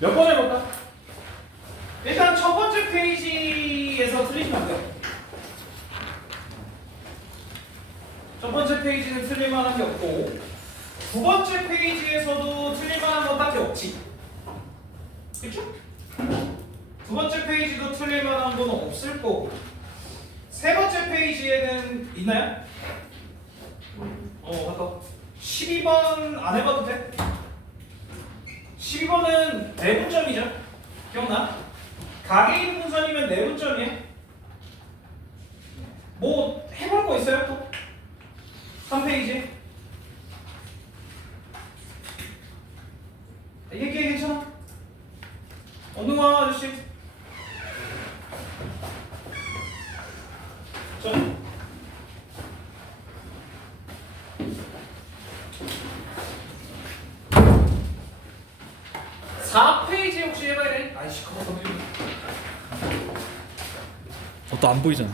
몇 번 해볼까? 일단 첫 번째 페이지에서 틀리면 안 돼요. 첫 번째 페이지는 틀릴만한 게 없고 두 번째 페이지에서도 틀릴만한 건 딱히 없지. 그쵸? 두 번째 페이지도 틀릴만한 건 없을 거고 세 번째 페이지에는 있나요? 아까 12번 안 해봐도 돼? 12번은 내분점이죠? 기억나? 가게 있는 분선이면 내분점이에요? 뭐 해볼 거 있어요 또? 3페이지 이게 괜찮아? 언능아 아저씨 자 4페이지 혹시 해봐야 돼? 아이씨 그거 좀 또 안 보이잖아.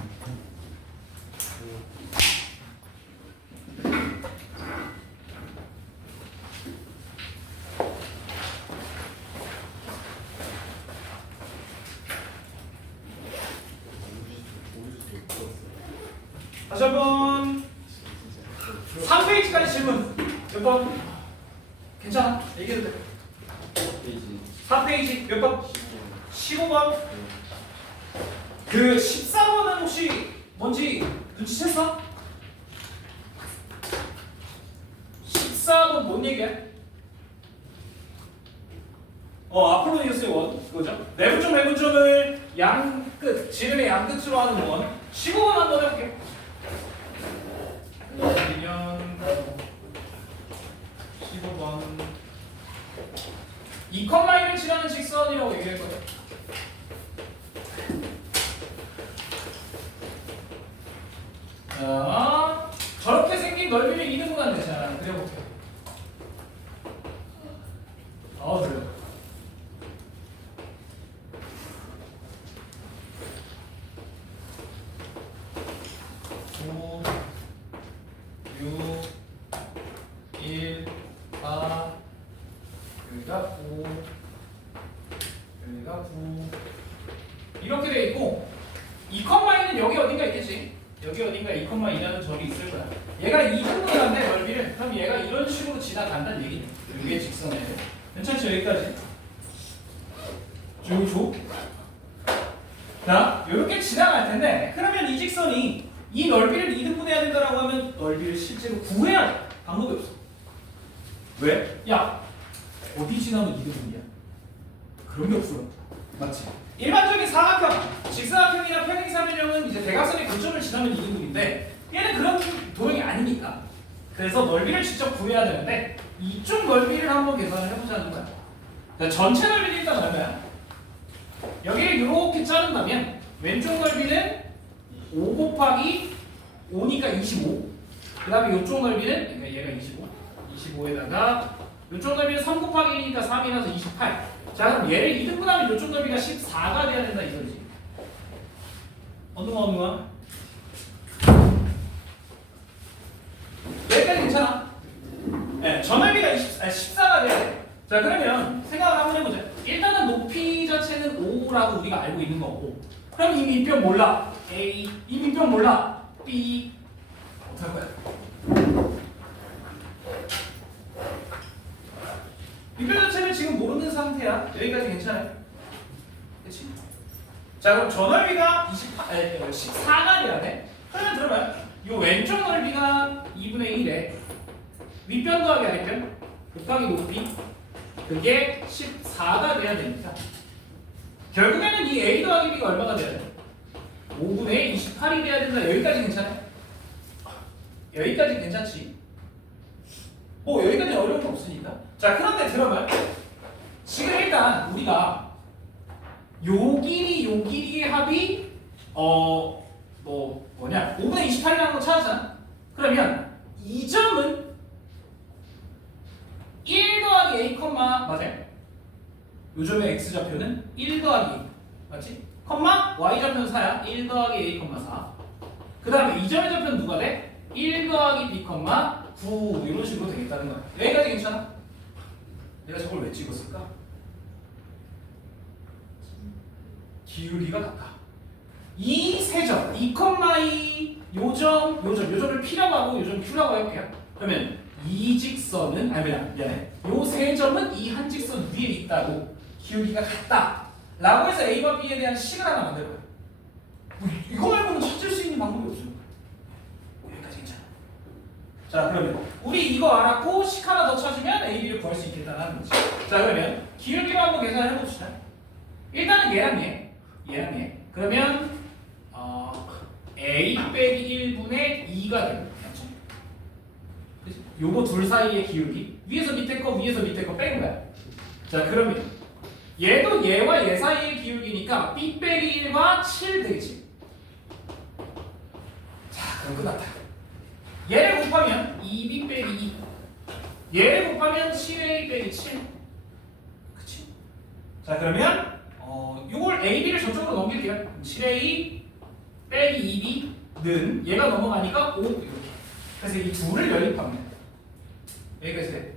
다시 한번 3페이지까지 질문 몇 번? 괜찮아? 얘기해도 돼 4페이지 몇 번? 15번 그 14번은 혹시 뭔지 눈치챘어? 14번 뭔 얘기야? 아폴로니우스의 원 그거죠? 내분점을 양끝 지름의 양끝으로 하는 원 15번 한번 해볼게 그러면 15번 2,1을 지나는 직선이라고 얘기했거든. 자, 저렇게 생긴 넓이를 2등분하면 되잖아. 그려볼게. 그래. 오, 6, 1, 4, 여기가 5, 여기가 9 이렇게 돼 있고 2,2는 여기 어딘가 있겠지. 여기 어딘가 2,2라는 점이 있을 거야. 얘가 2등분한데 넓이를. 그럼 얘가 이런 식으로 지나간다는 얘기네. 여기에 직선에. 괜찮죠? 여기까지. 쭉. 자, 이렇게 지나갈 텐데 그러면 이 직선이 이 넓이를 2등분해야 된다라고 하면 넓이를 실제로 구해야 돼. 방법이 없어. 왜? 야, 어디 지나면 2등분이야? 그런 게 없어. 맞지? 일반적인 사각형, 직사각형이나 평행사변형은 이제 대각선의 교점을 지나면 2등분인데 얘는 그런 도형이 아니니까. 그래서 넓이를 직접 구해야 되는데 이쪽 넓이를 한번 계산을 해보자는 거야. 그러니까 전체 넓이는 일단 얼마야? 여기를 이렇게 자른다면 왼쪽 넓이는 5 곱하기 5니까 25. 그 다음에 이쪽 넓이는 그러니까 얘가 25. 25에다가 이쪽 넓이는 3 곱하기 1이니까 3이라서 28. 자 그럼 얘를 2등분하면 이쪽 넓이가 14가 돼야 된다 이거지. 어느가 여기까지 괜찮아? 네, 저 넓이가 14가 돼야 돼. 자 그러면 생각을 한번 해보자. 일단은 높이 자체는 5라고 우리가 알고 있는 거고 그럼 이 밑변 몰라 A, 이 밑변 몰라 B 어떻게 할 거야? 밑변 자체를 지금 모르는 상태야. 여기까지 괜찮아요? 그치? 자 그럼 저 넓이가 14가 돼야 돼. 그러면 들어봐요. 이 왼쪽 넓이가 2분의 1에 윗변 더하기 아랫변 곱하기 높이 그게 14가 돼야 됩니다. 결국에는 이 A 더하기 B가 얼마가 돼야 돼? 5분의 28이 돼야 된다. 여기까지 괜찮아? 여기까지 괜찮지? 뭐 여기까지 어려운 거 없으니까. 자 그런데 들어봐요. 지금 일단 우리가 요 길이의 합이 5분의 28이라는 거 찾았잖아. 그러면 이 점은 1 더하기 A, 맞아요? 요즘의 X좌표는 1 더하기 A 맞지? 컴마 Y좌표는 4야 1 더하기 A, 4 그 다음에 이 점의 좌표는 누가 돼? 1 더하기 B, 9 이런 식으로 되겠다는 거야. 여기까지 괜찮아? 내가 저걸 왜 찍었을까? 기울기가 같다. 이 세 점, 2,2, 요점을 P라고 하고 요점 Q라고 해볼게요. 그러면 이 직선은, 미안해. 요 세 점은 이 한 직선 위에 있다고 기울기가 같다. 라고 해서 A와 B에 대한 식을 하나 만들 거예요. 이거 말고는 찾을 수 있는 방법이 없어요. 여기까지 괜찮아. 자, 그러면 우리 이거 알았고 식 하나 더 찾으면 A, B를 구할 수 있겠다는 거지. 자, 그러면 기울기로 한번 계산해 봅시다. 일단은 얘랑 얘. 그러면 A 빼기 1분의 2가 되는 거죠. 요거 둘 사이의 기울기. 위에서 밑에 거 뺀 거야. 자, 그러면 얘도 얘와 얘 사이의 기울기니까 B 빼기 1과 7 되겠지. 자, 그럼 끝났다. 얘를 곱하면 2B 빼기 2. 얘를 곱하면 7A 빼기 7. 그치? 자, 그러면 요걸 AB를 저쪽으로 넘길게요. 7A 빼기 2B는 얘가 넘어가니까 5 이렇게. 그래서 이 둘을 연립합니다. 여기까지 돼.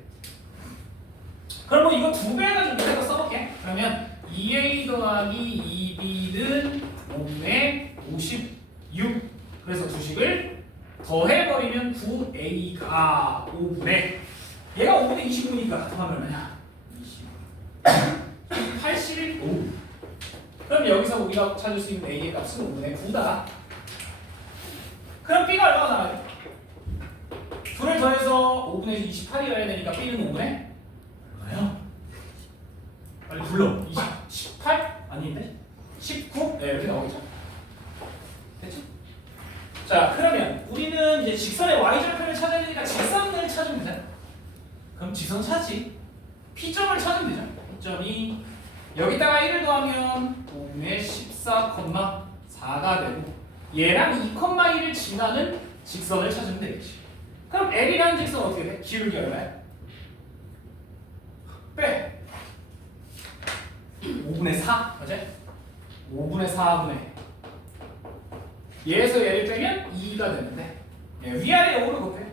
그럼 뭐 이거 두 배 해가지고 밑에다 써볼게. 그러면 2A 더하기 2B는 5분의 56. 그래서 두 식을 더해버리면 9A가 5분의 얘가 5분의 29니까 더하면 얼마냐? 85. 그럼 여기서 우리가 찾을 수 있는 A의 값은 5분의 9다. 그럼 B가 얼마나 나와요? 둘을 더해서 5분의 28이어야 되니까 B는 5분의 얼마요? 빨리 불러. 18? 아닌데? 19? 네, 이렇게 나오겠죠? 됐죠? 자, 그러면 우리는 이제 직선의 y절편을 찾아야 되니까 직선을 찾으면 되잖아. 그럼 직선 찾지. P점을 찾으면 되죠. P점이 여기다가 1을 더하면 5분의 14,4가 되고 얘랑 2,1을 지나는 직선을 찾으면 되겠지. 그럼 L이라는 직선 어떻게 돼? 기울기 얼마야? 빼 5분의 4 맞지? 5분의 4분의 얘에서 얘를 빼면 2가 되는데 위아래 5를 곱해.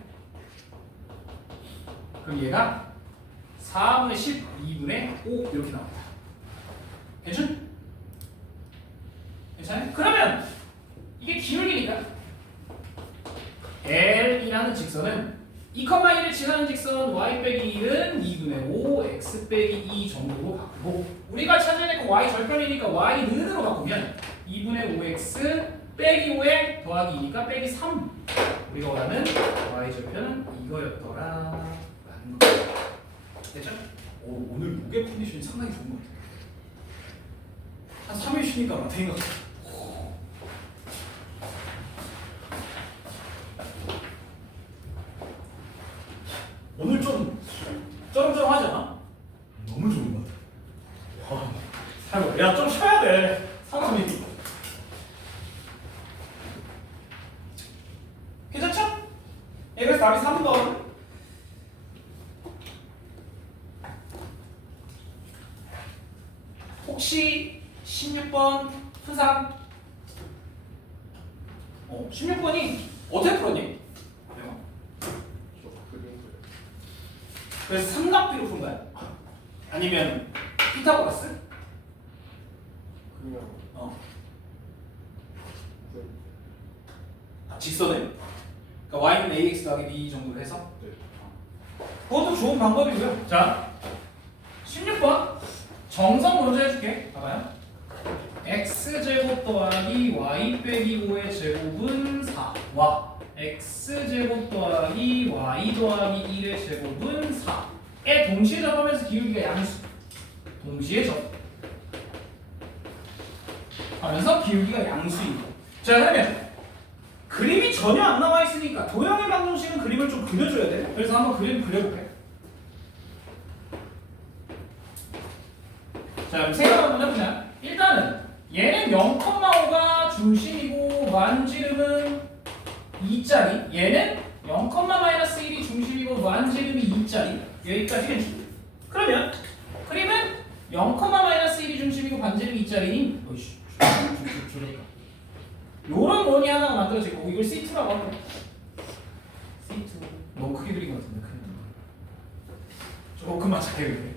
그럼 얘가 4분의 12분의 5 이렇게 나옵니다. 괜찮? 괜찮아요? 그러면 이게 기울기니까 L이라는 직선은 2,1을 지나는 직선 y 빼기 1은 2분의 5 x 빼기 2 정도로 바꾸고 우리가 찾아낼 거 y 절편이니까 y 는으로 바꾸면 2분의 5x 빼기 5에 더하기 2니까 빼기 3 우리가 원하는 y 절편은 이거였더라 라는 거 됐죠? 오늘 목의 컨디션이 상당히 좋은 것 같아요. 한 3일 쉬니까 막 되는 것 같아요. 오늘 좀 쩌렁쩌렁하지 않아? 너무 좋은 것 같아. 살고 야좀 쉬어야 돼 사람이. 괜찮죠? 예, 그래서 답이 3번. 혹시 16번 항상 16번이 어떻게 풀었니? 그래서 삼각비로 푼 거야? 아니면 피타고라스? 직선을? 그러니까 y는 ax 더하기 b 정도로 해서? 네. 그것도 좋은 방법이고요. 자, 16번 정성 먼저 해줄게. 봐봐요. x제곱 더하기 y 빼기 5의 제곱은 4와 x제곱 더하기 y 더하기 1의 제곱은 4에 동시에 접하면서 기울기가 양수 동시에 접 하면서 기울기가 양수인 거. 자, 그러면 그림이 전혀 안 나와 있으니까 도형의 방정식은 그림을 좀 그려줘야 돼. 그래서 한번 그림 그려볼게. 자, 생각 한번 해보자. 일단은 얘는 0,5가 중심이고 완지름은 2짜리. 얘는 0,-1이 중심이고 완지름이 2짜리. 여기까지는. 그러면 그림은 0,-1이 중심이고 반지름이 2짜리니 어이씨 줄여볼까? 요런 원이 하나가 만들어질 거고 이걸 C2라고 할 거야. C2 너무 크게 그린 것 같은데 큰일 났네. 조금만 작게 그릴게.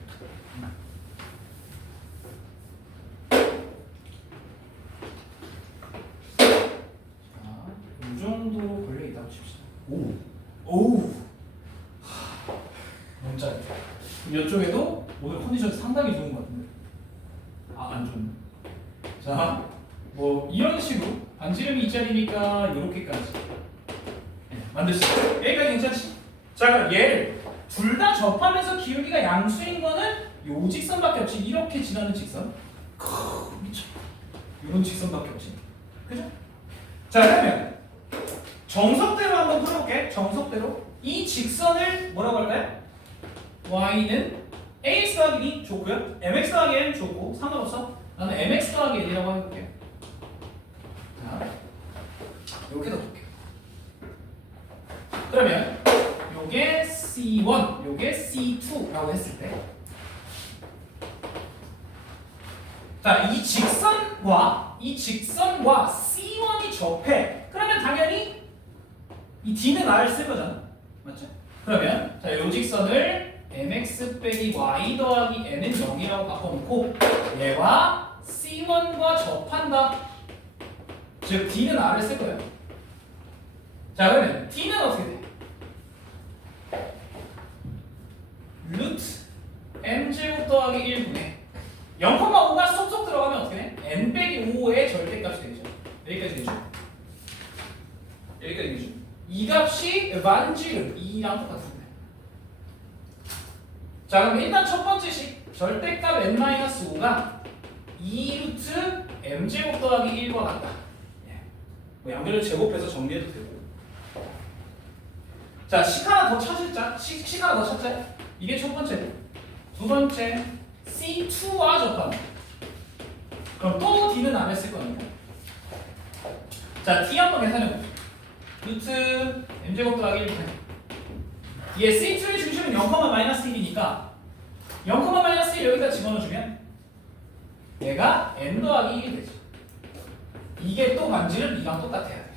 오. 오우. 너무 짧다. 이쪽에도 오늘 컨디션 상당히 좋은 것 같은데. 아, 안 좋네. 자, 뭐 이런 식으로 반지름이 2짜리니까 이렇게까지 만들 수 있어요. 여기까지 괜찮지? 자, 그럼 얘를 둘 다 접하면서 기울기가 양수인 거는 요 직선밖에 없지. 이렇게 지나는 직선. 미쳐. 이런 직선밖에 없지. 그죠? 자, 그러면 정석대로 한번 풀어볼게. 정석대로 이 직선을 뭐라고 할까요? y는 ax 더하기 b 좋고요. mx 더하기 n 좋고 상관없어. 나는 mx 더하기 n이라고 해볼게요. 자, 이렇게 넣어볼게요. 그러면 요게 c1, 요게 c2라고 했을 때, 자, 이 직선과 c1이 접해. 그러면 당연히 이 d는 r을 쓸 거잖아. 맞죠? 그러면 자, 요 직선을 mx 빼기 y 더하기 n은 0이라고 바꿔놓고 얘와 c1과 접한다. 즉 d는 r을 쓸 거예요. 자, 그러면 d는 어떻게 돼? 루트 m제곱 더하기 1분의 0,5가 쏙쏙 들어가면 어떻게 돼? n 빼기 5의 절대값이 되죠. 여기까지 되죠? 여기까지 되죠? 이 값이 반지름 2랑 똑같습니다. 자, 그럼 일단 첫 번째 식 절대값 n-5가 2루트 m제곱 더하기 1과 같다. 뭐 양변을 제곱해서 정리해도 되고. 자, 식 하나 더 찾자. 식 하나 더 찾자. 이게 첫 번째. 두 번째 C2와 접한다. 그럼 또 D는 안 했을 거니까. 자, D 한번 계산해보자. 루트 m제곱 더하기 1. 얘 C2의 중심은 0,-1이니까 0,-1 여기다 집어넣어주면 얘가 n 더하기 1이 되죠. 이게 또 반지름 2랑 똑같아야 돼.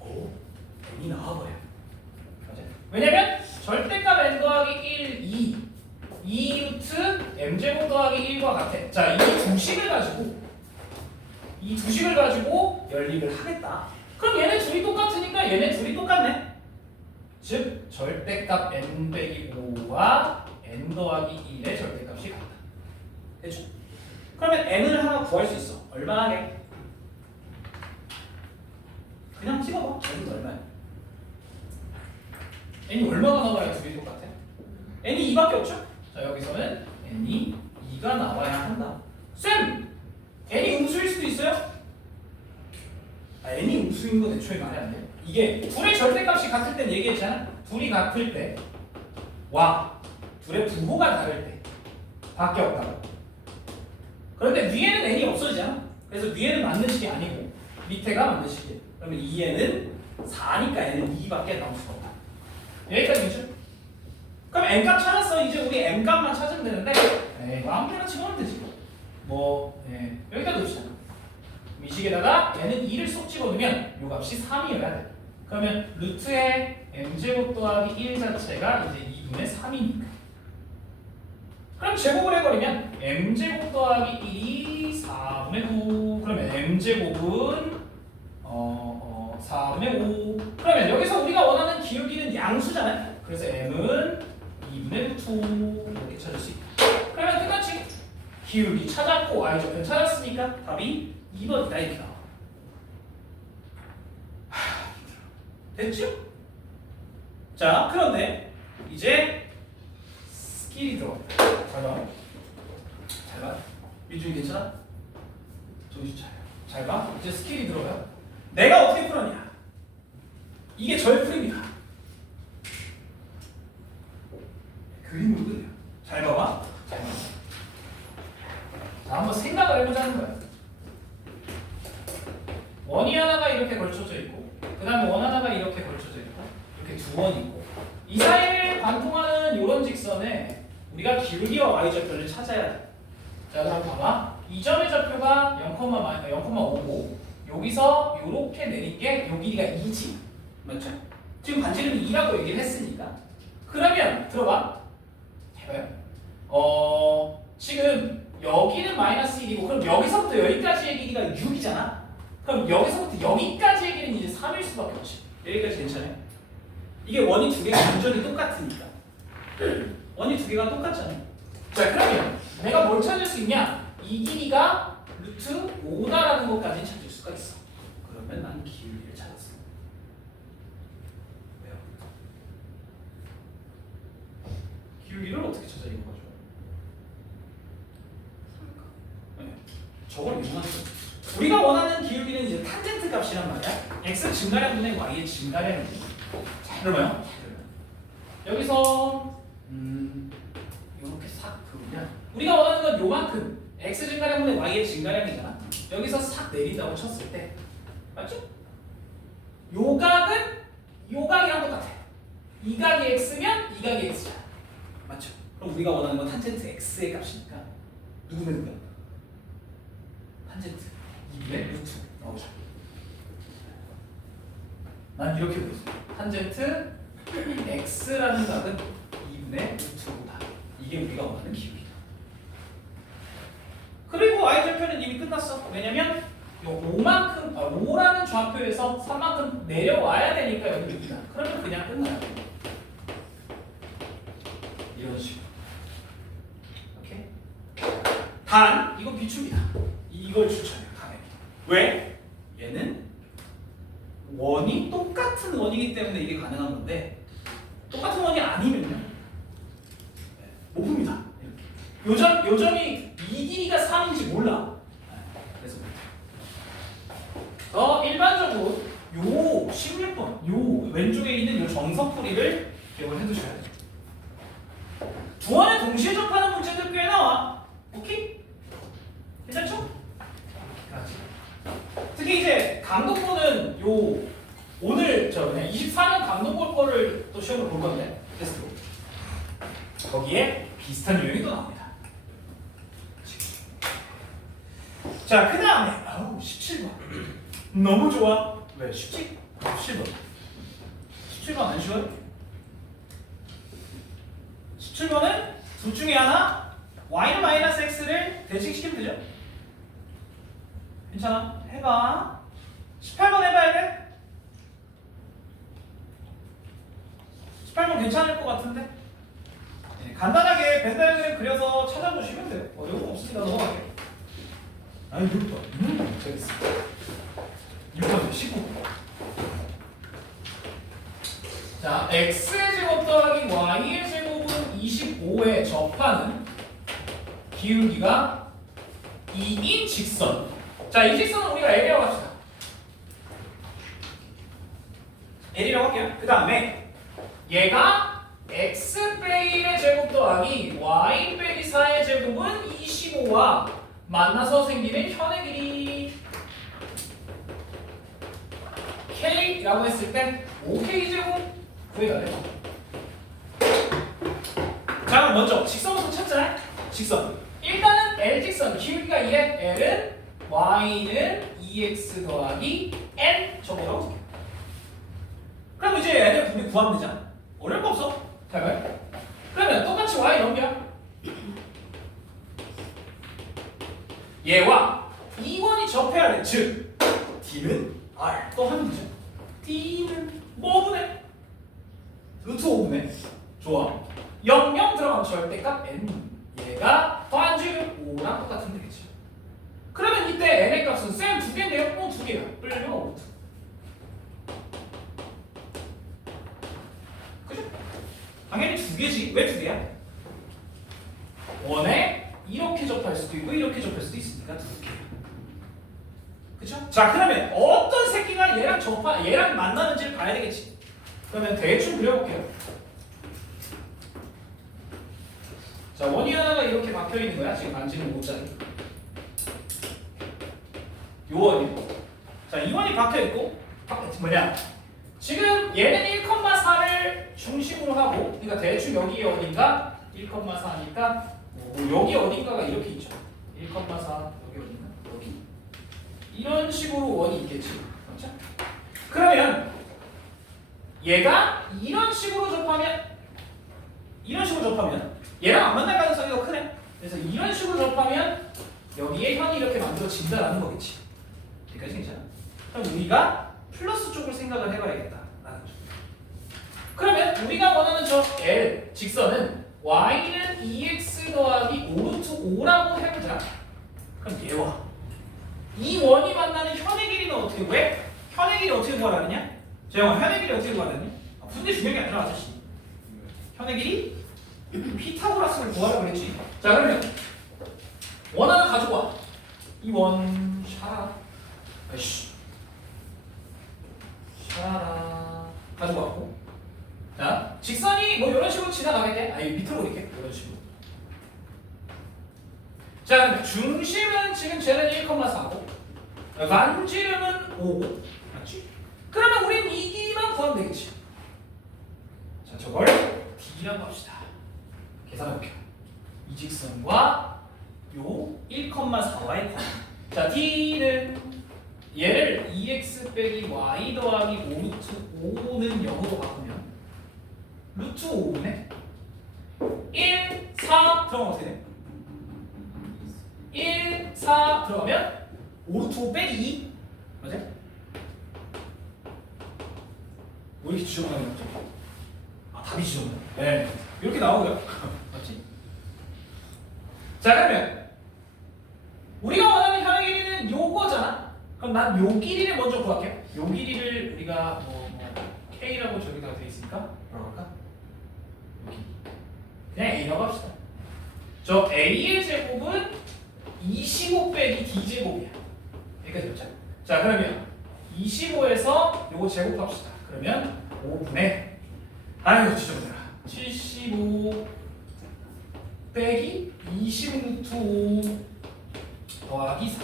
오, n이 나와버려. 맞아? 왜냐면 절대값 n 더하기 1, 2 루트 m제곱 더하기 1과 같아. 자, 이 두 식을 가지고 연립을 하겠다. 그럼 얘네 둘이 똑같으니까 얘네 둘이 똑같네. 즉 절대값 n 빼기 5와 n 더하기 1의 절대값이 같다. 됐죠? 그러면 n을 하나 구할 수 있어. 얼마 하게? 그냥 찍어봐. n은 얼마야? n이 얼마가 나와야 둘이 똑같아? n이 2밖에 없죠? 자, 여기서는 n이 2가 나와야 한다. 쌤! n이 음수일 수도 있어요? 아, n이 음수인 건 애초에 말이 안 돼요. 이게 둘의 절대값이 같을 땐 얘기했잖아. 둘이 같을 때 와, 둘의 부호가 다를 때 밖에 없다고. 그런데 위에는 n이 없어지잖아. 그래서 위에는 맞는 식이 아니고 밑에가 맞는 식이에요. 그러면 2에는 4니까 n은 2밖에 나올 수가 없다. 여기까지죠? 그럼 n값 찾았어. 이제 우리 n값만 찾으면 되는데 뭐 아무 데나 집어넣으면 되지. 여기다 놓읍시다. 이 식에다가 얘는 2를 쏙 집어넣으면 요 값이 3이어야 돼. 그러면 루트의 m제곱 더하기 1 자체가 이제 2분의 3이니까. 그럼 제곱을 해버리면 m제곱 더하기 1이 4분의 9. 그러면 m제곱은 4분의 5. 그러면 여기서 우리가 원하는 기울기는 양수잖아요. 그래서 m은 2분의 2 이렇게 찾을 수 있다. 그러면 끝났지? 기울기 찾았고 y좌편 찾았으니까 답이 2번이다 이렇게 나와. 됐죠? 자, 그런데 이제 스킬이 들어가. 잘 봐. 잘 봐. 민준이 괜찮아? 정신 차려. 잘 봐. 이제 스킬이 들어가. 내가 어떻게 풀었냐? 이게 저의 풀입니다. 그림으로 그려. 잘 봐봐. 잘 봐봐. 자, 한번 생각을 해보자는 거야. 원이 하나가 이렇게 걸쳐져 있고, 그 다음에 원 하나가 이렇게 걸쳐져 있고, 이렇게 두 원이 있고, 이 사이를 관통하는 이런 직선에 우리가 기울기와 y좌표를 찾아야 돼. 자, 그럼 봐봐. 이 점의 좌표가 0,5고 여기서 이렇게 내린 게 요 길이가 2지. 맞죠? 지금 반지름이 2라고 얘기를 했으니까. 그러면 들어봐. 해봐요. 지금 여기는 마이너스 1이고 그럼 여기서부터 여기까지의 길이가 6이잖아. 그럼 여기서부터 여기까지의 길이는 이제 3일 수밖에 없지. 여기까지 괜찮아요? 이게 원이 두 개가 완전히 똑같으니까. 원이 두 개가 똑같잖아. 자, 그러면 내가 뭘 찾을 수 있냐? 이 길이가 루트 5다라는 것까지 찾을 수가 있어. 그러면 난 기울기를 찾았어. 왜요? 기울기를 어떻게 찾아 이거 가지고? 네. 저걸 이용하죠. 우리가 원하는 기울기는 이제 탄젠트 값이란 말이야. x 증가량분의 y의 증가량이. 자, 그러면 여기서 이렇게 싹 그으면 우리가 원하는 건 요만큼 x 증가량분의 y의 증가량이잖아. 여기서 싹 내린다고 쳤을 때 맞죠? 요 각은 요 각이랑 똑같아. 이 각이 x면 이 각이 x잖아. 맞죠? 그럼 우리가 원하는 건 탄젠트 x의 값이니까 누구네 누구야? 탄젠트 2분의 루트 나오죠. 난 이렇게 보였어. 탄젠트 x라는 각은 2분의 루트 5다. 이게 우리가 원하는 기울기다. 그리고 y절편은 이미 끝났어. 왜냐면 요 5만큼 5라는 좌표에서 3만큼 내려와야 되니까 여기 6이다. 그러면 그냥 끝나요. 이런 식으로. 오케이? 단 이거 비춥니다. 이걸 추천해요. 당연히. 왜? 얘는 원이 똑같은 원이기 때문에 이게 가능한 건데 똑같은 원이 아니면요 못 봅니다. 요점이 이 길이가 3인지 몰라. 그래서 일반적으로 요 16번 요 왼쪽에 있는 요 정석풀이를 기억을 해두셔야 돼요. 두 원에 동시에 접하는 문제들 꽤 나와. 오케이? 괜찮죠? 특히 이제 강동포는 요 오늘 24년 강동포 거를 또 시험을 볼 건데 테스트로 거기에 비슷한 유형이 또 나옵니다. 자, 그 다음에 17번 너무 좋아. 왜? 쉽지? 17번 17번 안 쉬워요? 17번은 둘 중에 하나 y는 마이너스 x를 대칭시키면 되죠? 괜찮아? 해봐. 18번 해봐야 돼? 18번 괜찮을 것 같은데? 네, 간단하게 벤 다이어그램 그려서 찾아보시면 돼요. 어려운 거 없으니까 넘어갈게요. 아니 6번 재밌어. 6번 19. 자, x의 제곱 더하기 y의 제곱은 25에 접하는 기울기가 2인 직선. 자, 이 직선은 우리가 L이라고 합시다. L이라고 할게요. 그 다음에 얘가 x 빼기 1의 제곱 더하기 y 빼기 4의 제곱은 25와 만나서 생기는 현의 길이 k라고 했을 때 5k 제곱 구해야 돼. 자, 그럼 먼저 직선부터 찾자. 직선. 일단은 L 직선 기울기가 2에 L은 y는 2x 더하기 n 저거라고 쓸게요. 그럼 이제 n을 분명히 구하면 되잖아. 어려울 거 없어. 잘 봐요. 그러면 똑같이 y 넘겨. 얘와 2번이 접해야 돼. 즉 d는 r 또 하면 되죠. d는 뭐분의? 루트 5분의. 좋아. 0, 0 들어가면 절대값 n. 얘가 더한 줄 5랑 똑같은 되겠죠. 그러면 이때 n의 값은 쌤 두 개인데요? 두 개야. 끌리면 5. 그죠? 당연히 두 개지. 왜 두 개야? 원에 이렇게 접할 수도 있고 이렇게 접할 수도 있으니까 두 개. 그죠? 자, 그러면 어떤 새끼가 얘랑 만나는지를 봐야 되겠지. 그러면 대충 그려볼게요. 자, 원이 하나가 이렇게 박혀 있는 거야. 지금 만지는 못자리. 요 원이. 자, 이 원이 박혀 있고 뭐냐? 지금 얘는 1,4를 중심으로 하고, 그러니까 대충 여기 어딘가 1,4니까 여기 어딘가가 이렇게 있죠. 1,4 여기 어딘가 여기 이런 식으로 원이 있겠지. 그렇죠? 그러면 얘가 이런 식으로 접하면 얘랑 안 만날 가능성이 더 크네. 그래서 이런 식으로 접하면 여기에 현이 이렇게 만들어진다라는 거겠지. 여기까지 괜찮아? 그럼 우리가 플러스 쪽을 생각을 해봐야겠다라는 쪽. 그러면 우리가 원하는 저 L 직선은 y는 2x 더하기 5루트 5라고 해보자. 그럼 얘와 이 원이 만나는 현의 길이는 어떻게 구해? 현의 길이 어떻게 구하라느냐? 재영아, 현의 길이 어떻게 구하라느냐? 푼게 중요한 게 아니라 아저씨. 현의 길이 피타고라스를 구하라고 그랬지. 자, 그러면 원 하나 가지고 와. 이 원 샤라. 아이씨. 샤라 가지고 왔고. 자, 직선이 뭐 이런 식으로 지나가겠네. 아니 밑으로 그릴게. 이런 식으로. 자, 근데 중심은 지금 쟤는 1,4고 반지름은 5고 맞지? 그러면 우린 이 길이만 구하면 되겠지. 자, 저걸 D라고 합시다. 계산해볼게요. 이 직선과 요 1,4와의 관계. 자, D는 얘를 2x 빼기 y 더하기 5루트 5는 0으로 바꾸면 루트 5분의 1, 4 들어가면 어떻게 돼? 1, 4 들어가면 5루트 5 빼기 2 맞아? 왜 이렇게 지저분하게 나오죠? 아, 답이 지저분해. 네, 이렇게 나오고요. 맞지? 자, 그러면 우리가 원하는 현의 길이는 요거잖아. 그럼 난 요 길이를 먼저 구할게요. 요 길이를 우리가 K라고 저기다가 돼 있으니까 뭐라고 할까? 여기 그냥 A라고 합시다. 저 A의 제곱은 25 빼기 D제곱이야. 여기까지 맞죠? 자, 그러면 25에서 요거 제곱합시다. 그러면 5분의 아유 지저분해라 75 빼기 20루트 5 더하기 4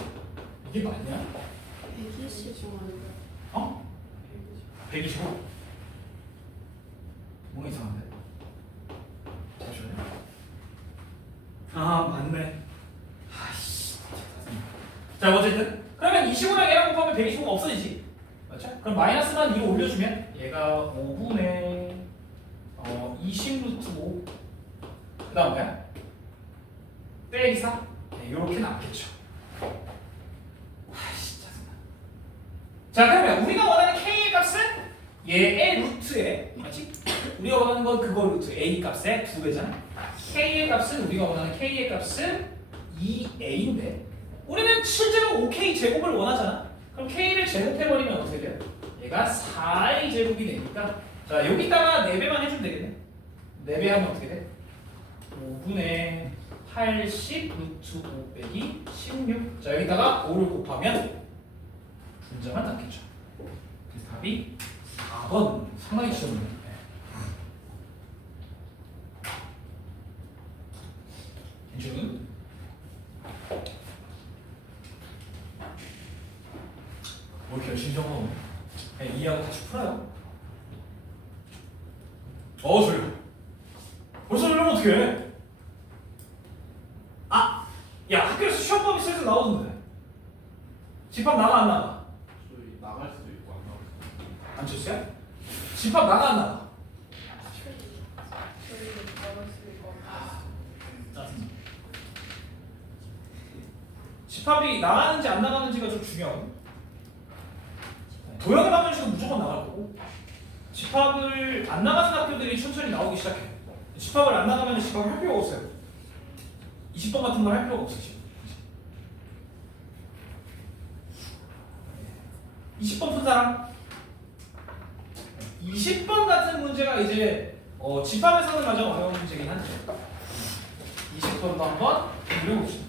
이게 맞냐? 125 어? 125? 뭔가 이상한데? 잠시만요. 아 맞네. 아이씨. 자, 어쨌든 그러면 25랑 얘랑 곱하면 125가 없어지지. 맞죠? 그럼 마이너스만 위로 올려주면 얘가 5분의 20루트 5 그 다음 뭐야? 빼기 4 네, 이렇게 남겠죠. 아이씨 짜증나. 자, 그러면 우리가 원하는 K의 값은 얘의 루트에 맞지? 우리가 원하는 건 그거 루트 A 값의 2배잖아. K의 값은 우리가 원하는 K의 값은 2A인데 우리는 실제로 5K 제곱을 원하잖아. 그럼 K를 제곱해버리면 어떻게 돼요? 얘가 4A 제곱이 되니까 자, 여기다가 4배만 해주면 되겠네. 4배 하면 어떻게 돼? 5분의 80 루트 5 빼기 16. 자, 여기다가 5를 곱하면 분자만 남겠죠. 그래서 답이 4번. 상당히 쉬웠네. 괜찮은? 뭐 이렇게 열심히 적어? 그냥 이해하고 다시 풀어요. 졸려. 벌써 이러면 어떡해? 아! 야, 학교에서 시험범위 슬슬 나오던데. 집합 나가 안 나가? 저희 나갈 수도 있고 안 나갈 수도 있고. 안 쳤어요? 집합 나가 안 나가? 짜증나. 집합이 나가는지 안 나가는지가 좀 중요하거든. 도형의 방정식은 무조건 나갈 거고 집합을 안 나가는 학교들이 천천히 나오기 시작해. 집합을 안 나가면 집합을 할 필요가 없어요. 20번 같은 걸 할 필요가 없어요. 지금. 20번 푼 사람? 20번 같은 문제가 이제 집합에서는 가장 어려운 문제긴 한데 20번도 한번 그려봅시다.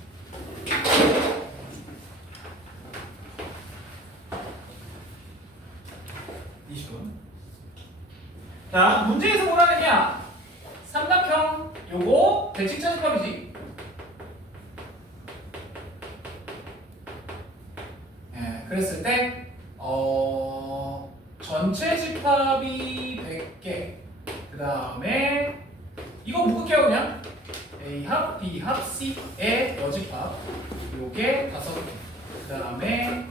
20번. 자, 문제에서 뭐라느냐? 삼각형 요거 대칭자 집합이지. 예, 그랬을 때 전체 집합이 100개. 그 다음에 이거 묶을게요 그냥. A합, B합, C의 여집합 요게 5개. 그 다음에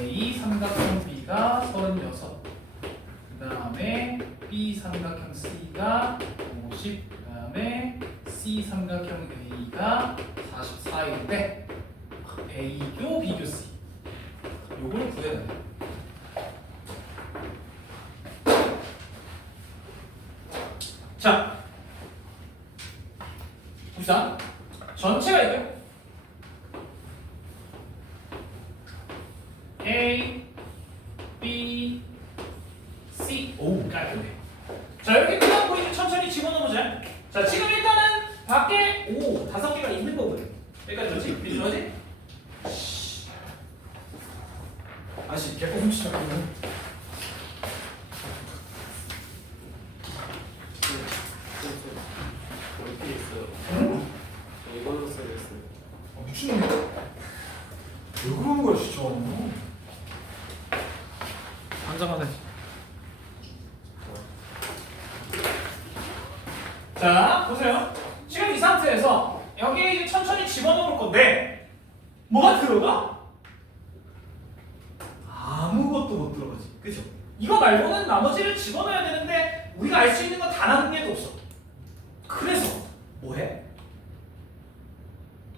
A 삼각형 B가 36. 그 다음에 B 삼각형 C가 50. 그 다음에 C 삼각형 A가 44일 때 A교 B교 C 요걸 구해야 돼. A, B, C. 오, 깔끔해. 자, 이렇게 그냥 보이면 천천히 집어넣어보자. 자, 지금 일단은 밖에 5개가 있는 거거든. 여기까지 그렇지? 그렇지? 아씨, 개껌 치자고. 어떻게 있어요? 응? 저 이걸로 써야겠어요. 미친놈이야. 왜 그러는 거야, 진짜. 한장하네. 자, 보세요. 지금 이 상태에서 여기에 이제 천천히 집어넣을 건데 뭐가 들어가? 아무것도 못 들어가지. 그죠? 이거 말고는 나머지를 집어넣어야 되는데 우리가 알 수 있는 건 단 한 개도 없어. 그래서 뭐 해?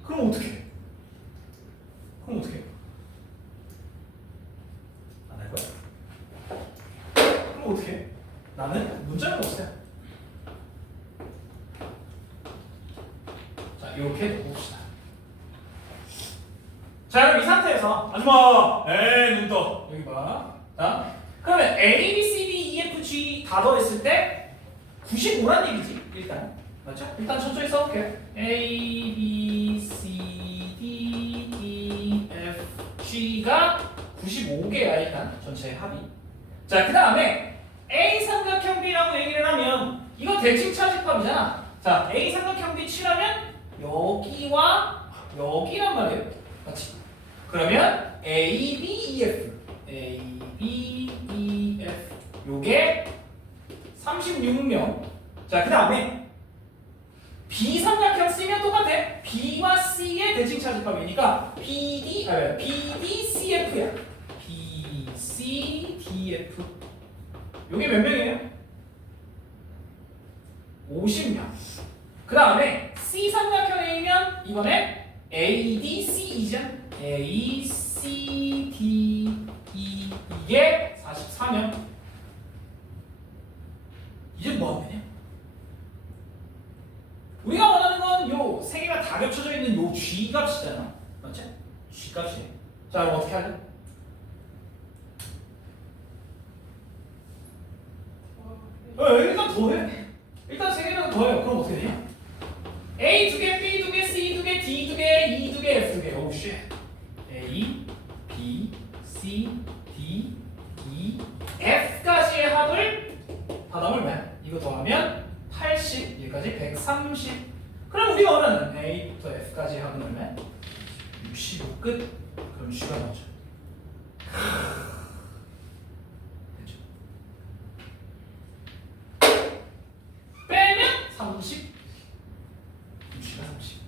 그럼 어떻게 해? 그럼 어떻게 해? 안 할 거야? 그럼 어떻게 해? 나는 문자가 없어요. 자, 이렇게 놓읍시다. 자, 그럼 이 상태에서 아줌마, 에이 눈 떠. 여기 봐. 자, 그러면 A, B, C, D, E, F, G 다 더했을 때 95란 얘기지 일단. 맞죠? 일단 천천히 써볼게요. A, B, C, D, E, F, G가 95개야 일단 전체 합이. 자, 그 다음에 A 삼각형 B라고 얘기를 하면 이거 대칭 차집합이잖아. 자, A 삼각형 B 칠하면 여기와 여기란 말이에요. 맞지? 그러면 A, B, E, F, A, B, E, F 요게 36명. 자, 그 다음에 B 삼각형 C면 똑같아. B와 C의 대칭 차집합이니까 BD, CF야. B, C, D, F. 요게 몇 명이에요? 50명. 그 다음에 C 삼각형이면 이번에 A, D, C 이죠? A, C, D, E 이게 44명. 이제 뭐 하면 되냐? 우리가 원하는 건 요 세 개가 다 겹쳐져 있는 요 G 값이잖아. 맞지? G 값이. 자, 그럼 어떻게 할래? 일단 더해. 일단 세 개는 더해요. 그럼 어떻게 되냐? A 두 개, B 두 개, C 두 개, D 두 개, E 두 개, F 두 개. 오우 쉣. A, B, C, D, E, F까지의 합을 받아보면 얼마야? 이거 더하면 80, 여기까지 130. 그럼 우리가 원하는 A부터 F까지의 합은 얼마야? 65 끝. 그럼 G가 나오죠. 됐죠? 빼면 30. G가 30.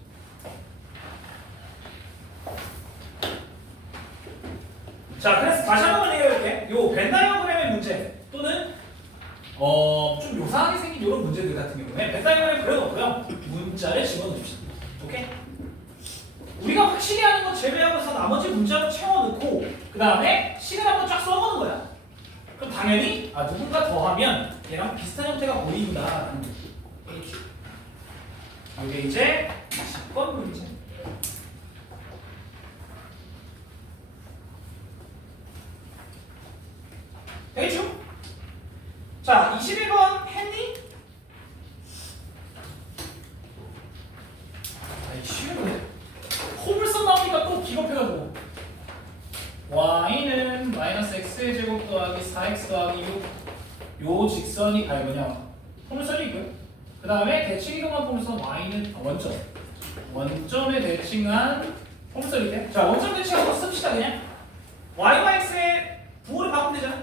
자, 그래서 다시 한번 얘기해볼게. 요 벤 다이어그램의 문제 또는 좀 요상하게 생긴 이런 문제들 같은 경우에 벤 다이어그램 그려놓고요. 문자를 집어넣읍시다. 오케이? 우리가 확실히 하는 거 제외하고서 나머지 문자로 채워넣고 그 다음에 식을 한번 쫙 써보는 거야. 그럼 당연히 누군가 더하면 얘랑 비슷한 형태가 보인다라는 거. 이게 이제 20번 문제. 되겠죠? 자, 21번 했니? 아이 쉬운데 호물선 나오니까 또 기겁해가지고 y는 마이너스 x의 제곱 더하기 4x 더하기 6 요 직선이 뭐냐 호물선이고요. 그 다음에 대칭 이동한 호물선 y는 원점에 대칭한 호물선이 돼. 자, 원점 대칭하고 씁시다 그냥. y와 x의 부호를 바꾸면 되잖아.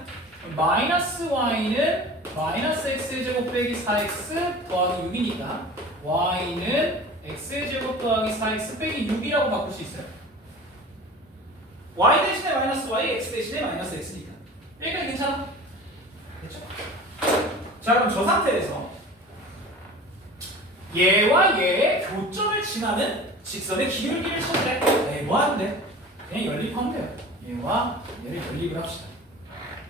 마이너스 y는 마이너스 x의 제곱 빼기 4x 더하기 6이니까 y는 x의 제곱 더하기 4x 빼기 6이라고 바꿀 수 있어요. y 대신에 마이너스 y, x 대신에 마이너스 x니까 여기까지 괜찮아? 됐죠? 자, 그럼 저 상태에서 얘와 얘의 교점을 지나는 직선의 기울기를 찾으래. 네, 뭐 하는데? 그냥 연립하면 돼요. 얘와 얘를 연립을 합시다.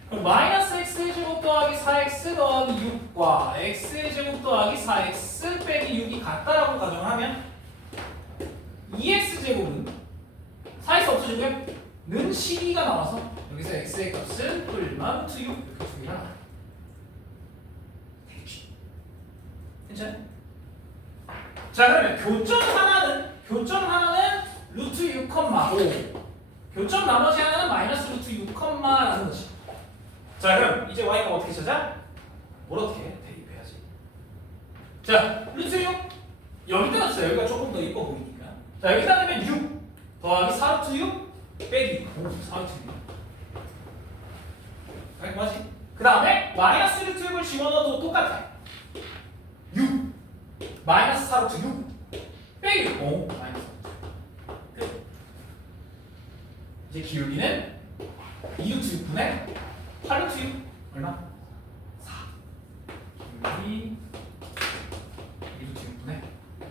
그럼 마이너스 x의 제곱 더하기 4x 더하기 6과 x의 제곱 더하기 4x 빼기 6이 같다라고 가정을 하면 2x 제곱은 4x 없어지고요. 12가 나와서 여기서 x의 값은 뿔만 루트 6 이렇게 두 개가 나와요. 되겠지? 괜찮아요? 자 그러면 교점 하나는 루트 6, 5 교점 나머지 하나는 마이너스 루트 6, 라는 거지. 자 그럼 이제 y가 어떻게 찾아? 뭘 어떻게 해? 대입해야지. 자 루트 6 여기다 놨어요. 여기가 조금 더 이뻐 보이니까. 자 여기다 넣으면 6 더하기 4 루트 6 빼기 4 루트 6 이렇게 맞지? 그 다음에 마이너스 루트 6을 집어넣어도 똑같아. 6 마이너스 4 루트 6 빼기 5 마이너스 끝. 이제 기울기는 2 루트 6분의 8 루트 6 얼마? 4 기울기 2 루트 6분의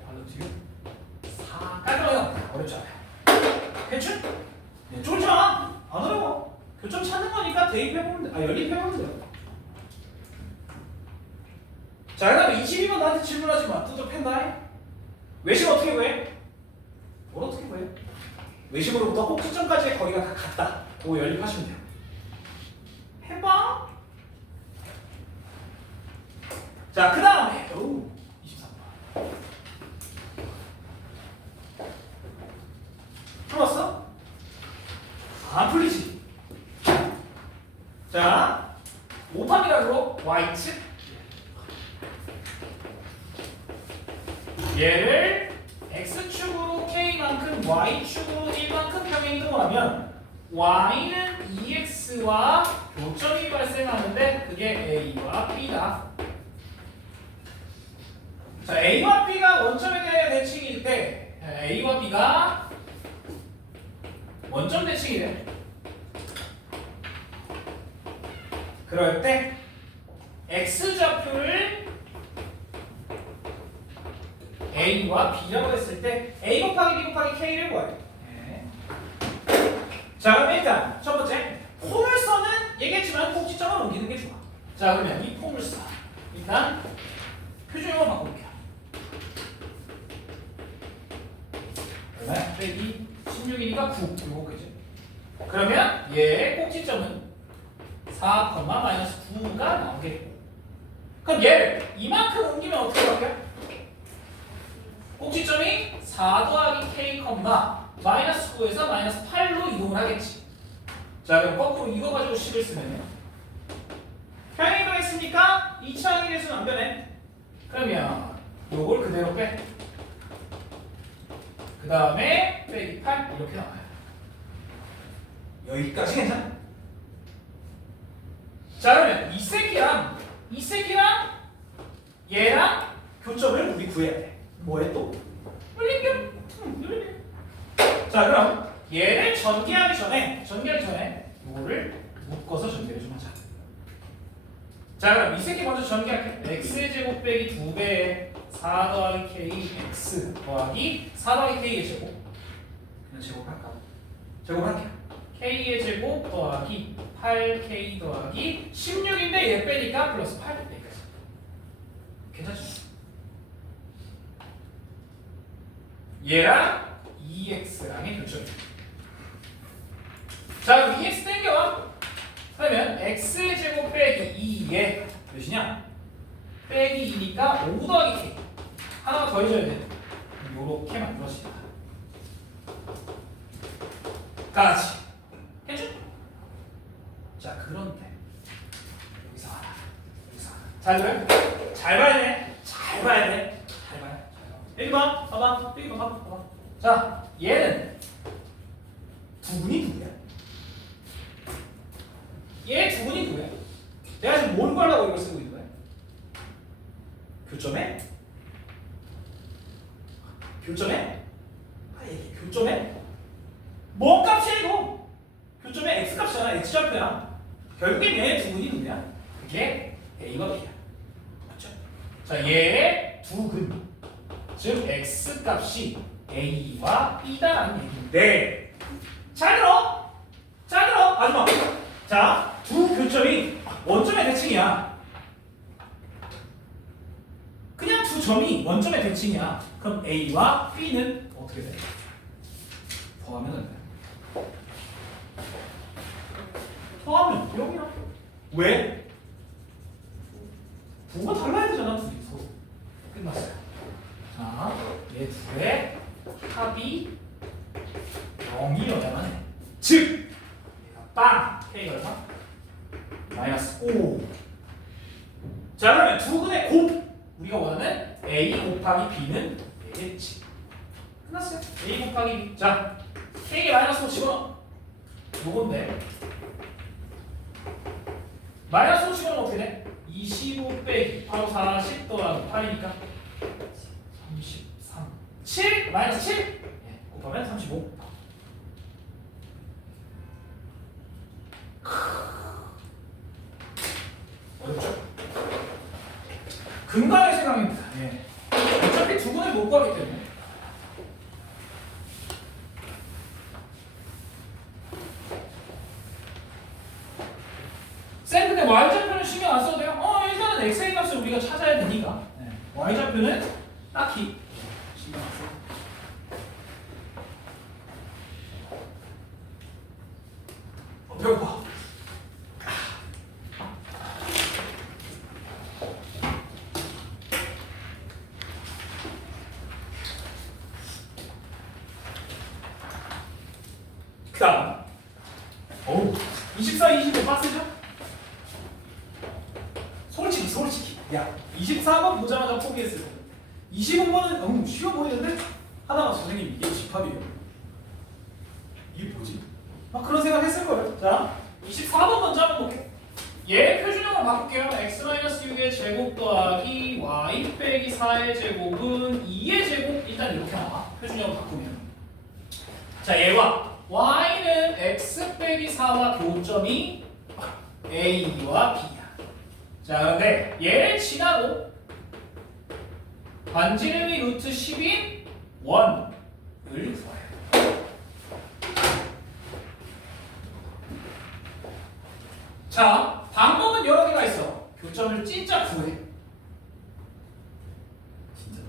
8 루트 6 4 깔끔해요. 어렵지 않아요. 괜찮? 네, 쫄지 마. 안 어려워. 교점 찾는 거니까 대입해보면 돼. 연립해보면 돼요. 자, 그 다음에 22번 나한테 질문하지 마. 뚜드러 팬다. 외심 어떻게 구해? 뭘 어떻게 구해? 외심으로부터 꼭지점까지의 거리가 다 같다. 그거 연립하시면 돼요. 해봐. 자, 그 다음에 23번. 풀었어? 안 풀리지? 자, 5판이라고 y축 얘를 x축으로 k만큼 y축으로 1만큼 평행 이동하면 y는 2x와 교점이 발생하는데 그게 a와 b다. 자, a와 b가 원점에 대해 대칭일 때 a와 b가 원점 대칭이래. 그럴 때 x좌표를 a와 b라고 했을 때 a 곱하기 b 곱하기 k를 구해요. 네. 자 그럼 일단 첫 번째 포물선은 얘기했지만 꼭지점을 옮기는 게 좋아. 자 그러면 이 포물선 일단 표준형으로 바꿔볼게요. 얼마야? 빼기 16이니까 9 요거 그지? 그러면 얘의 꼭지점은 4, 마이너스 9가 나오겠고 그럼 얘를 이만큼 옮기면 어떻게 바뀌어? 꼭지점이 4 더하기 k, 마이너스 9에서 마이너스 8로 이동을 하겠지. 자 그럼 거꾸로 이거 가지고 식을 쓰면요 평행이동 했으니까 2차항의 개수는 안 변해. 그러면 요걸 그대로 빼. 그 다음에 빼기 8 이렇게 나와요. 여기까지 괜찮아? 자 그러면 이 새끼랑 얘랑 교점을 우리 구해야 돼. 뭐해 또? 물리표. 자 그럼 얘를 전개하기 전에 이거를 묶어서 전개를 좀 하자. 자 그럼 이 새끼 먼저 전개할게. x의 제곱 빼기 2배의 4 더하기 k x 더하기 4 더하기 k의 제곱. 그냥 제곱할까? 제곱할게. k의 제곱 더하기 8k 더하기 16인데 얘 빼니까 플러스 8 여기까지. 괜찮죠? 얘랑 2x랑의 교점이. 자 그럼 2x 땡겨와. 그러면 x의 제곱 빼기 2에 몇이냐? 빼기 2니까 5 더하기 k. 하나가 더 해줘야 돼. 요렇게 만들어진다. 까지. 해줘? 자 그런데 여기서 하나. 잘 봐요? 잘 봐야 돼. 잘 봐야 돼. 잘 봐요. 여기 봐. 봐봐. 여기 봐봐. 자 얘는 두분이 누구야? 얘 두분이 누구야? 내가 지금 뭘 구하려고 이걸 쓰고 있는 거야? 교점에? 아 이게 교점에? 뭔 값이야 이거? 교점에 x 값이잖아. x좌표야. 결국엔 얘 두분이 누구야? 그게 a와 b야. 맞죠? 자 얘의 두 근, 즉 x 값이 a와 b다라는 얘기인데 잘 들어 마지막. 자 두 교점이 원점의 대칭이야. 그냥 두 점이 원점의 대칭이야. 그럼 a와 b는 어떻게 돼? 더하면 돼. 왜? 부가 달라야 되잖아 둘이서. 끝났어요. 자, 얘 둘의 합이 0이어야만 해. 즉 얘가 빵! K가 얼마? 마이너스 5. 자 그러면 두 근의 곱 우리가 원하는 A 곱하기 B는 얘겠지. 끝났어요. A 곱하기 B. 자 K에 마이너스 5 집어넣어. 요건데 마이너스 5 집어넣으면 어떻게 돼? 25 빼기 바로 40 더하기 8이니까 33 7 마이너스 7 예, 곱하면 35. 어렵죠? 근간의 생각입니다. 예. 어차피 두 분을 못 구하기 때문에. 쌤 근데 y좌표는 신경 안 써도 돼요? 일단은 x의 값을 우리가 찾아야 되니까. 예. y좌표는 딱히 신경 안 써. 배고파. 그 다음 어우 24, 25 빡세죠? 솔직히 야 24번 보자마자 포기했을 때 25번은 너무 쉬워 보이는데 하다가 선생님 이게 집합이에요. 이게 뭐지? 막 그런 생각 했을 거예요. 자 24번 먼저 한번 볼게요. 얘 표준형으로 바꿀게요. x-6의 제곱 더하기 y 빼기 4의 제곱은 2의 제곱 일단 이렇게 나와. 표준형으로 바꾸면 자 얘와 y는 x 빼기 4와 교점이 a와 b야. 자 그런데 얘를 지나고 반지름이 루트 10인 원을 구해요. 자 방법은 여러 개가 있어. 교점을 진짜 구해. 진짜로?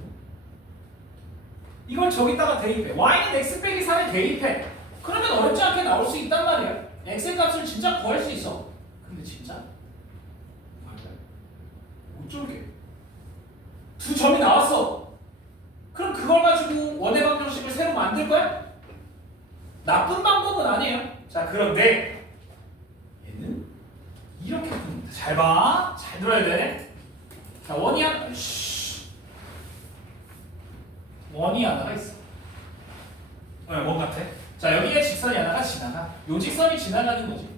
이걸 저기다가 대입해. y는 x 빼기 4에 대입해. 그러면 어렵지 않게 나올 수 있단 말이야. x의 값을 진짜 구할 수 있어. 근데 진짜? 맞아요. 어쩌게? 두 점이 나왔어. 그럼 그걸 가지고 원의 방정식을 새로 만들 거야? 나쁜 방법은 아니에요. 자 그런데 얘는 이렇게 풉니다. 잘 봐. 잘 들어야 돼. 자 원이 하나가 있어. 뭔 같아? 자 여기에 직선이 하나가 지나가. 요 직선이 지나가는 거지.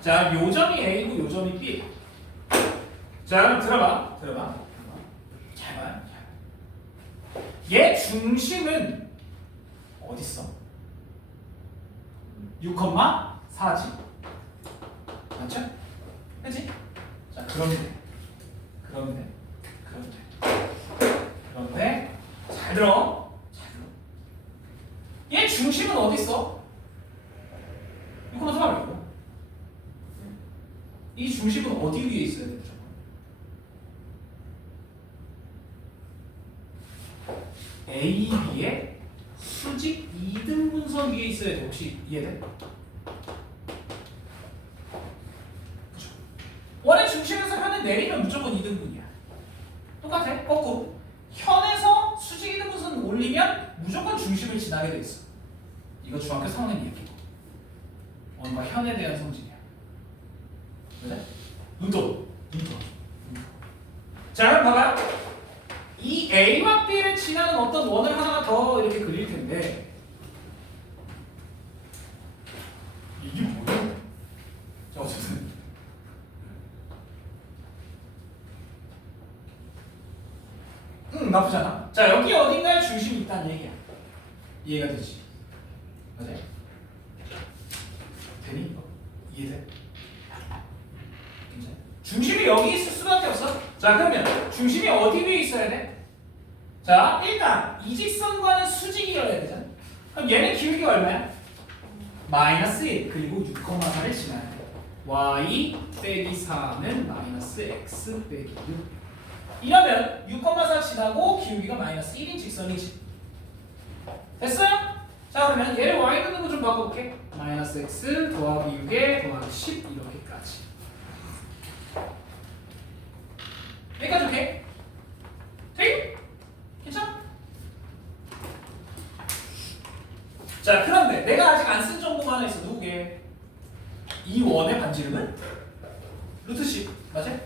자 요점이 A고 요점이 B. 자 그럼 들어봐. 잘 봐요. 얘 중심은 어디 있어? 6,4지. 맞죠? 그지? 자 그런데 잘 들어. 얘 중심은 어디 있어? 6,4 말고. 이 중심은 어디 위에 있어야 되죠? A, B의 수직 2등분선 위에 있어야 돼. 혹시 이해돼? 그쵸? 원의 중심에서 현을 내리면 무조건 2등분이야. 똑같아. 거꾸로. 현에서 수직 2등분선 올리면 무조건 중심을 지나게 돼 있어. 이거 중학교 3학년 얘기고. 원과 현에 대한 성질이야. 그래? 눈도. 자, 그럼 봐봐요. 이 A와 B를 지나는 어떤 원을 하나 더 이렇게 그릴 텐데 이게 뭐야? 자, 어쨌든 나쁘지 않아. 자, 여기 어딘가에 중심이 있다는 얘기야. 이해가 되지? 맞아요? 되니? 이거? 이해돼? 괜찮아? 중심이 여기 있을 수밖에 없어. 자 그러면 중심이 어디 위에 있어야 돼? 자 일단 이 직선과는 수직이어야 되잖아. 그럼 얘는 기울기가 얼마야? 마이너스 1 그리고 6,4를 지나야 돼. y 빼기 4는 마이너스 x 빼기 6. 이러면 6,4 지나고 기울기가 마이너스 1인 직선이지. 됐어요? 자 그러면 얘를 y 넣는 거 좀 바꿔볼게. 마이너스 x 더하기 6에 더하기 10 이렇게까지. 자, 그런데 내가 아직 안 쓴 정보가 하나 있어. 누구게? 이 원의 반지름은 루트 10. 맞아?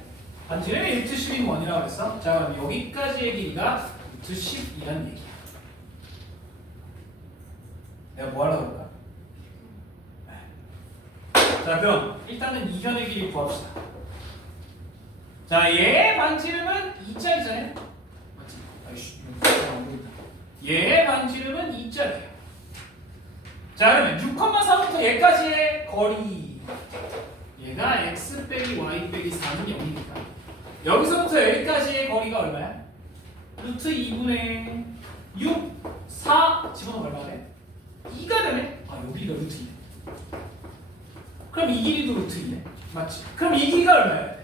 반지름이 루트 10인 원이라고 했어. 자, 그럼 여기까지의 길이가 루트 10이란 얘기야. 내가 뭐 하려고 그럴까? 자, 그럼 일단은 이변의 길이 구합시다. 자, 얘의 반지름은 2짜리잖아요. 맞지? 아이씨, 안 보인다. 얘의 반지름은 2짜리예요. 자, 그러면 6,4부터 얘까지의 거리. 얘가 x 빼기 y 빼기 4는 0이니까 여기서부터 여기까지의 거리가 얼마야? 루트 2분의 6, 4 집어넣으면 얼마 돼? 2가 되네? 아, 여기가 루트 2네. 그럼 이 길이도 루트 2네. 맞지? 그럼 이 길이가 얼마야?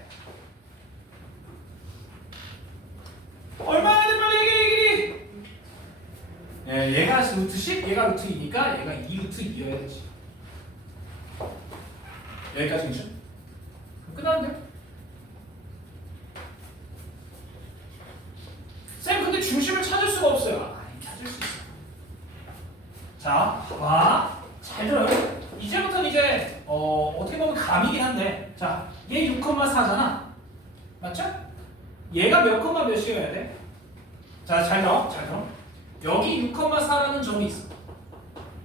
얼마나 돼? 빨리 얘기해, 길이! 예, 얘가 루트 10, 얘가 루트 2니까 얘가 2 루트 2여야 되지. 여기까지죠? 끝났는데? 쌤, 근데 중심을 찾을 수가 없어요. 아니, 찾을 수 있어. 자, 봐봐. 잘 들어요. 이제부터는 이제 어떻게 보면 감이긴 한데, 자, 얘 6,4잖아. 맞죠? 얘가 몇 컴마 몇이어야 돼? 자, 잘 들어. 잘 들어. 여기 6,4라는 점이 있어.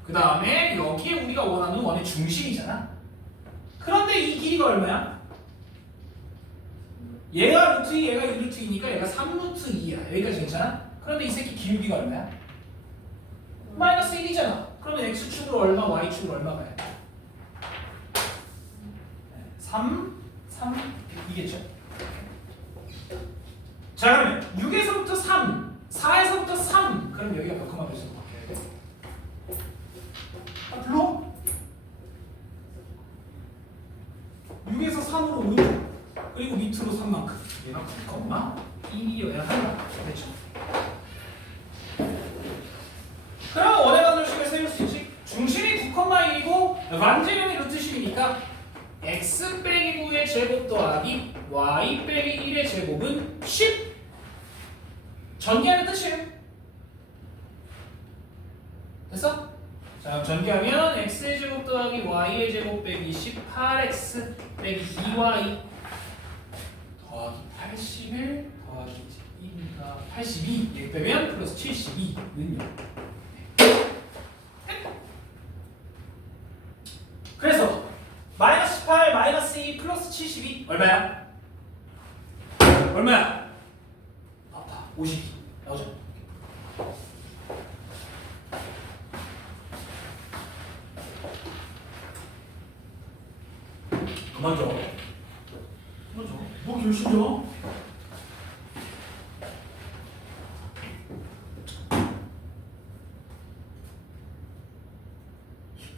그 다음에 여기에 우리가 원하는 원의 중심이잖아. 그런데 이 길이가 얼마야? 얘가 루트 2, 얘가 2 루트 2니까 얘가 3 루트 2야. 여기까지 괜찮아? 그런데 이 새끼 기울기가 얼마야? 마이너스 1이잖아. 그러면 x축으로 얼마, y축으로 얼마 가야 돼? 3, 3이겠죠? 자, 그러면 6에서부터 3, 4에서부터 3. 그럼 여기가 몇 컴마 몇으로 바뀌어야 돼? 아, 불러? 6에서 3으로 5, 그리고 밑으로 3만큼. 얘가 9,1이어야 한다. 그렇죠? 그러면 원의 반절식을 세울 수 있지? 중심이 9,1이고 반지름이 루트 10이니까 x 빼기 9의 제곱 더하기 y 빼기 1의 제곱은 10. 전개하는 뜻이에요. 됐어? 자, 전개하면 x의 제곱 더하기 y의 제곱 빼기 18x 빼기 2y 더하기 81 더하기 2니까 82 얘 빼면 플러스 72는요. 그래서 마이너스 18 마이너스 2 플러스 72 얼마야? 얼마야? 아파 52 나오죠? 그만 줘. 그만 줘. 뭐 결심 줘?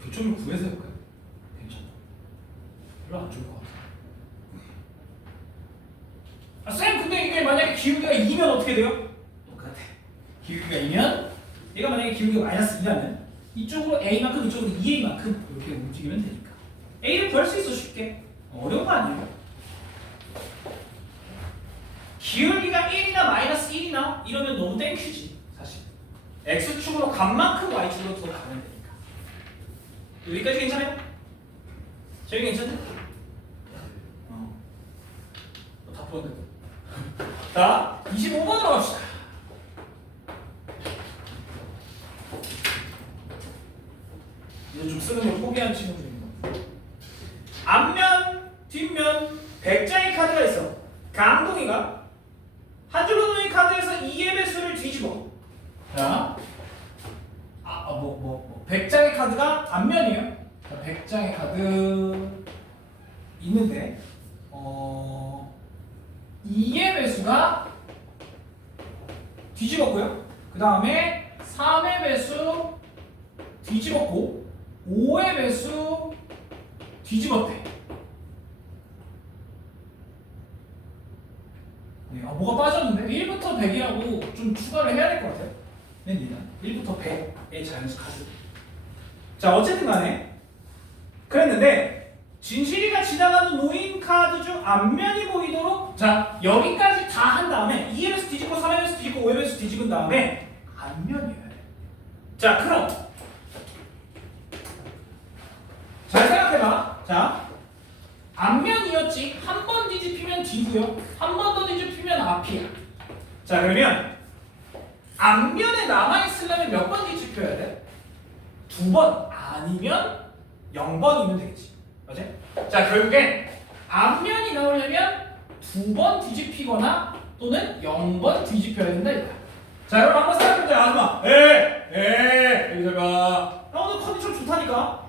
교점을 구해서 해볼까요? 괜찮아. 별로 안 좋을 것 같아. 아, 쌤, 근데 이게 만약에 기울기가 2면 어떻게 돼요? 똑같아. 기울기가 2면 얘가 만약에 기울기가 마이너스 2라면 이쪽으로 A만큼 이쪽으로 2A만큼 이렇게 움직이면 되니까 A를 구할 수 있어 쉽게. 어려운 거 아니에요. 기울기가 1이나 마이너스 1이나 이러면 너무 땡큐지 사실. X축으로 간 만큼 Y축으로 더 가면 되니까. 여기까지 괜찮아요? 저기 괜찮아? 다 풀었는데. 자, 25번으로 갑시다. 이제 좀 쓰는 걸 포기한 친구들입니다. 앞면, 뒷면 100장의 카드가 있어. 강동이가 한 줄로 놓인 카드에서 2의 배수를 뒤집어. 자, 100장의 카드가 앞면이에요. 100장의 카드 있는데 2의 배수가 뒤집었고요. 그 다음에 3의 배수 뒤집었고 5의 배수 뒤집었대. 네, 뭐가 빠졌는데? 1부터 100이라고 좀 추가를 해야 될 것 같아요. 맨 일단 1부터 100의 자연수 카드. 자, 어쨌든 간에 그랬는데 진실이가 지나가는 노인 카드 중 앞면이 보이도록 자, 여기까지 다 한 다음에 2의 배수 뒤집고 3의 배수 뒤집고 5의 배수 뒤집은 다음에 앞면이어야 돼. 자, 그럼 자, 앞면이었지. 한 번 뒤집히면 뒤고요. 한 번 더 뒤집히면 앞이야. 자, 그러면 앞면에 남아있으려면 몇 번 뒤집혀야 돼? 2번 아니면 0번이면 되겠지. 맞지? 자, 결국엔 앞면이 나오려면 2번 뒤집히거나 또는 0번 뒤집혀야 된다 이거야. 자, 여러분 한번 생각해보자. 아줌마. 여기 잘 봐. 나 오늘 컨디션 좋다니까.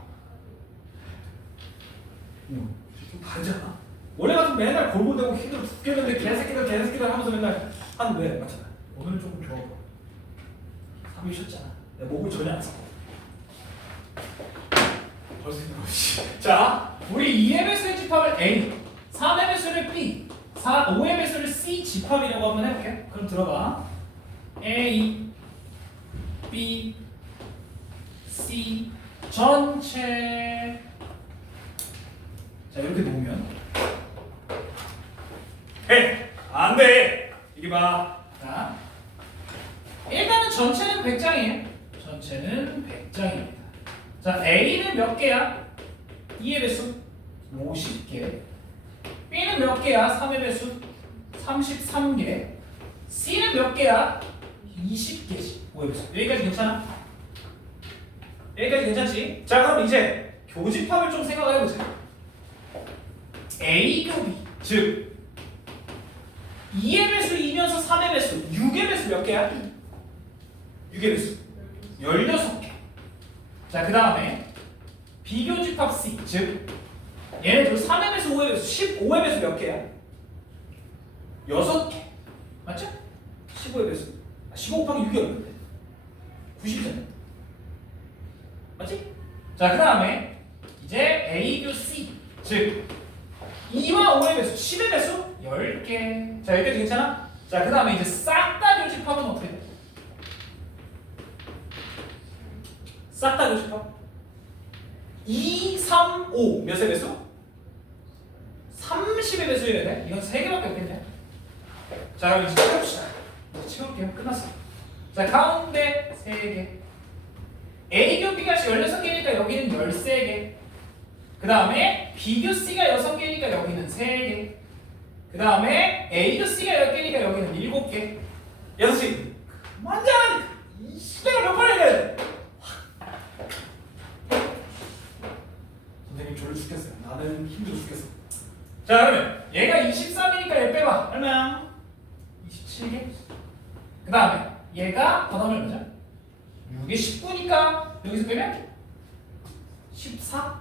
좀 다르지 않아? 원래 같으면 맨날 골고대고 힘들어 죽겠는데 개새끼들 하면서 맨날 하는데 맞잖아. 오늘은 조금 좋아. 3일 쉬었잖아. 내가 목을 전혀 안 써. 벌써 힘들어. 자, 우리 2의 배수의 집합을 A, 3의 배수를 B, 5의 배수를 C 집합이라고 한번 해볼게. 그럼 들어봐. A, B, C 전체. 자, 이렇게 놓으면 안 돼. 이리 봐. 자, 일단은 전체는 100장이에요. 전체는 100장입니다. 자, A는 몇 개야? 2의 배수 50개. B는 몇 개야? 3의 배수 33개. C는 몇 개야? 20개지. 5의 배수. 여기까지 괜찮아? 여기까지 괜찮지? 자, 그럼 이제 교집합을 좀 생각해보세요. A 교비, 즉 2의 배수 2면서 3의 배수 6의 배수 몇 개야? 6의 배수 16개. 자, 그 다음에 비교집합 C, 즉 얘네들 3의 배수 5의 배수 15의 배수 몇 개야? 6개. 맞죠? 15의 배수 15 곱하기 6이 얼마인데? 90이잖아. 맞지? 자, 그 다음에 이제 A 교 C, 즉 2와 5의 배수 10의 배수 10개. 자, 여기까지 괜찮아? 자, 그 다음에 이제 싹 다 교집합은 어떻게 돼? 싹 다 교집합 2, 3, 5 몇의 배수? 30의 배수여야 돼? 이건 3개밖에 없겠네. 자, 그럼 이제 채웁시다. 채울게요. 끝났어. 자, 가운데 3개. A 교 B가 16개니까 여기는 13개. 그 다음에 B 교 C가 6개니까 여기는 3개. 그 다음에 A 교 C가 10개니까 여기는 7개. 6개. 완전 이 시대가 몇 번을 해야 돼? 선생님 졸려 죽겠어요. 나는 힘들어 죽겠어. 자, 그러면 얘가 23이니까 얘 빼봐. 얼마야? 27개. 그 다음에 얘가 더하면 얼마죠? 6에 19니까 여기서 빼면 14.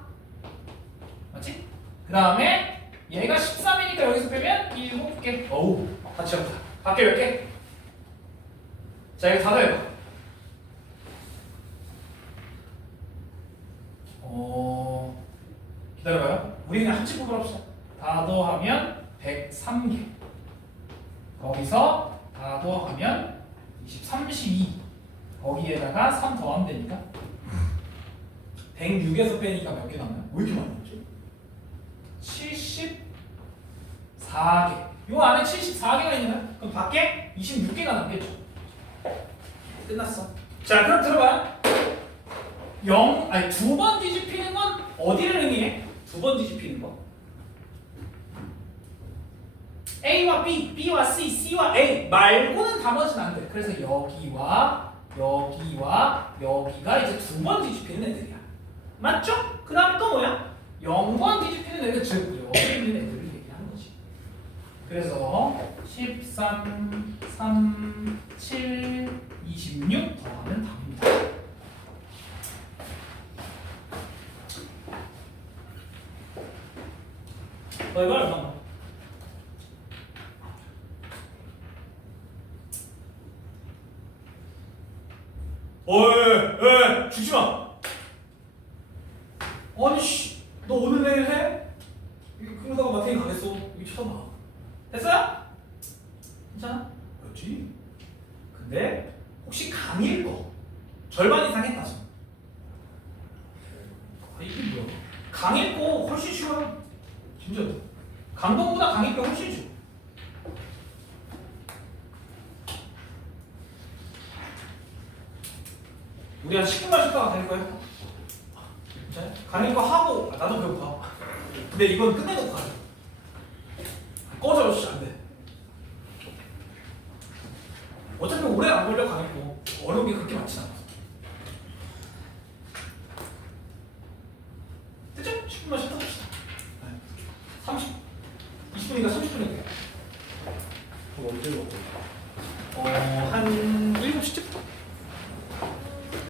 맞지? 그 다음에 얘가 13이니까 여기서 빼면 7개. 어우, 같이 합니다. 밖에 몇 개? 자, 이거 다 더해봐. 기다려봐요. 우리 그냥 합집법을 합시다. 다 더하면 103개. 거기서 다 더하면 32. 거기에다가 3 더하면 되니까 106에서 빼니까 몇 개 남아요? 왜 이렇게 많이 남지? 74개. 요 안에 74개가 있는 거야? 그럼 밖에 26개가 남겠죠. 끝났어. 자, 그럼 들어봐. 2번 뒤집히는 건 어디를 의미해? 2번 뒤집히는 거. A와 B, B와 C, C와 A 말고는 나머지는 안 돼. 그래서 여기와 여기와 여기가 이제 2번 뒤집히는 애들이야. 맞죠? 그 다음에 또 뭐야? 0번 뒤집히는 애들, 즉 여기 있는 애들을 얘기하는 거지. 그래서 13, 3, 7, 26 더하면 답입니다. 이거 얼마? 어이, 죽지 마. 아니 씨, 너 오늘 내일 해? 그러다가 마탱이 가겠어. 여기 쳐다봐. 됐어요? 괜찮아? 그렇지. 근데 혹시 강일 거 절반 이상 했다. 이게 뭐야? 강일 거 훨씬 쉬워요. 진짜. 강동보다 강일 거 훨씬 쉬워. 우리 한 10분만 쉬다가 될 거예요. 괜찮아요? 강일 거 하고 나도 배고파. 근데 이건 끝내놓고 가자. 꺼져, 씨, 안 돼. 어차피 오래 안 걸려 가겠고 어려운 게 그렇게 많지 않아. 됐죠? 10분만 쉬다 봅시다. 20분이니까 30분